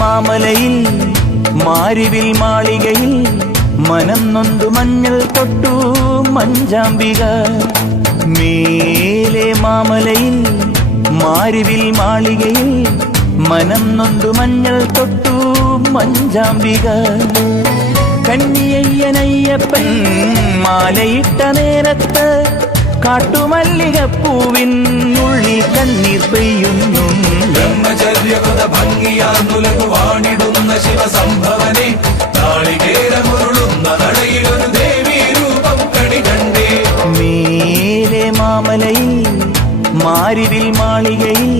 മാമലയിൽ മാരിവിൽ മാളികയിൽ മനം നൊന്തു മഞ്ഞൾ തൊട്ടു മഞ്ചാംബിക. മേലെ മാമലയിൽ മാരിവിൽ മാളികയിൽ മനം നൊന്തു മഞ്ഞൾ തൊട്ടു മഞ്ചാംബിക. കന്നിയയ്യനയ്യപ്പൻ മാലയിട്ട നേരത്ത് കാട്ടുമല്ലികപ്പൂവിൻ ഉള്ളിൽ കണ്ണീർ പെയ്യുന്നു. ബ്രഹ്മചര്യകൃത ഭംഗിയാർന്നുലകു വാണിടുന്ന ശിവസംഭവനെ നാളികേരമുരുളുന്ന നടയിലൊരു ദേവീ രൂപം കണി കണ്ടേ. മേലെ മാമലയിൽ മാരിവിൽ മാളികയിൽ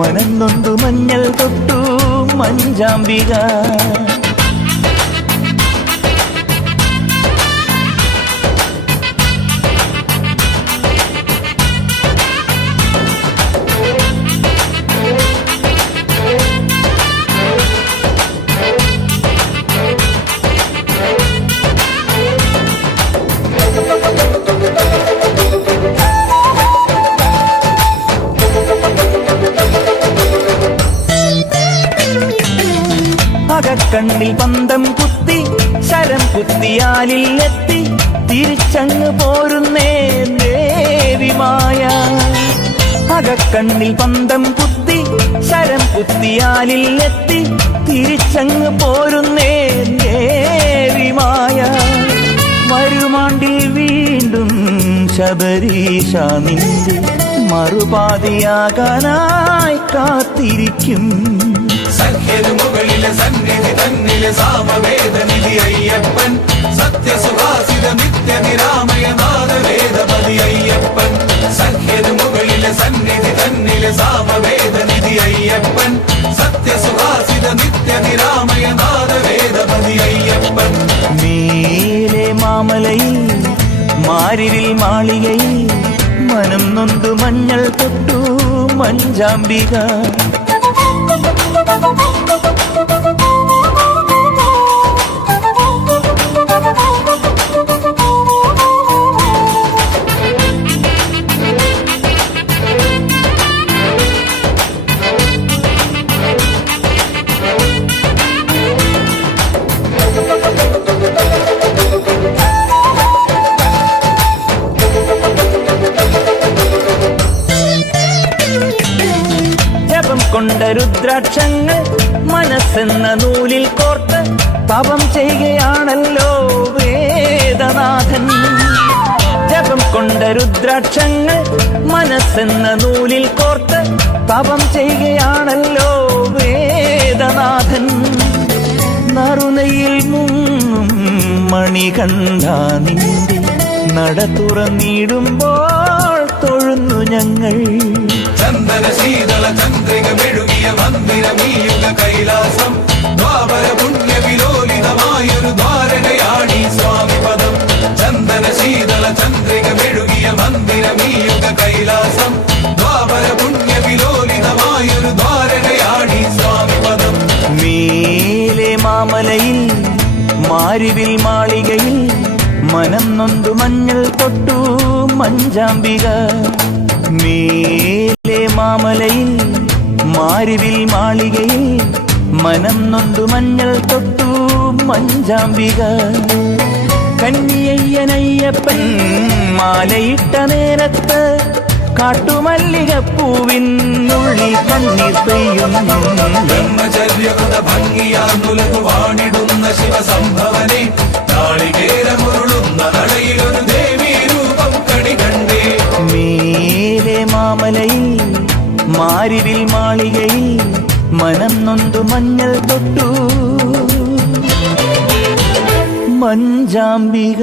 മനം നൊന്തു മഞ്ഞൾ തൊട്ടു മഞ്ചാംബിക. അകക്കണ്ണിൽ പന്തം കുത്തി ശരം കുത്തിയാലിൽ എത്തി തിരിച്ചങ്ങ് പോരുന്നേ ദേവിമായ. അകക്കണ്ണിൽ പന്തം കുത്തി ശരം കുത്തിയാലിൽ എത്തി തിരിച്ചങ്ങ് പോരുന്നേ ദേവിമായ. വരുമാണ്ടിൽ വീണ്ടും ശബരീശ നിന്റെ മറുപാതിയാകാനായി കാത്തിരിക്കും. സഖ്യനുമുകളിലെ സന്നിധി തന്നിലെ സാമവേദനിധി അയ്യപ്പൻ സത്യസുഹാസിത നിത്യനിരാമയ നാദവേദപതി അയ്യപ്പൻ. സഖ്യനുമുകളിലെ സന്നിധി തന്നിലെ സാമവേദനിധി അയ്യപ്പൻ സത്യസുഹാസിത നിത്യനിരാമയ നാദവേദപതി അയ്യപ്പൻ. മേലെ മാമലയിൽ മാരിവിൽ മാളികയിൽ മനം നൊന്തു മഞ്ഞൾ തൊട്ടു മഞ്ചാംബിക. കൊണ്ട രുദ്രാക്ഷങ്ങൾ മനസ്സെന്ന നൂലിൽ കോർത്ത് തപം ചെയ്യുകയാണല്ലോ വേദനാഥൻ. ജപം കൊണ്ട രുദ്രാക്ഷങ്ങൾ മനസ്സെന്ന നൂലിൽ കോർത്ത് തപം ചെയ്യുകയാണല്ലോ വേദനാഥൻ. നറുനയിൽ മുങ്ങും മണികണ്ഠ നിന്റെ നട തുറന്നിടുമ്പോൾ തൊഴുന്നു ഞങ്ങൾ. ചന്ദന ശീതള ചന്ദ്രിക മെഴുകിയ മന്ദിരമീയുക കൈലാസം ദ്വാപര പുണ്യ വിലോലിതമായൊരു ദ്വാരകയാണീ സ്വാമിപദം. ചന്ദന ശീതള ചന്ദ്രിക മെഴുകിയ മന്ദിരമീയുക കൈലാസം ദ്വാപര പുണ്യ വിലോലിതമായൊരു ദ്വാരകയാണീ സ്വാമിപദം. മേലെ മാമലയിൽ മാരിവിൽ മാളികയിൽ മനം നൊന്തു മഞ്ഞൾ തൊട്ടു മഞ്ചാംബിക. മേലെ മാമലയിൽ മാരിവിൽ മാളികയിൽ മനം നൊന്തു മഞ്ഞൾ തൊട്ടു മഞ്ചാംബിക. കന്നിയയ്യനയ്യപ്പൻ മാലയിട്ട നേരത്ത് കാട്ടുമല്ലികപ്പൂവിൻ ഉള്ളിൽ കണ്ണീർ പെയ്യുന്നു. ബ്രഹ്മചര്യകൃത ഭംഗിയാർന്നുലകു വാണിടുന്ന ശിവസംഭവനെ നാളികേരമുരുളുന്ന നടയിലൊരു ദേവീ രൂപം കണി കണ്ടേ. മേലെ മാമലയിൽ മാരിവിൽ മാളികയിൽ മനം നൊന്തു മഞ്ഞൾ തൊട്ടു മഞ്ചാംബിക.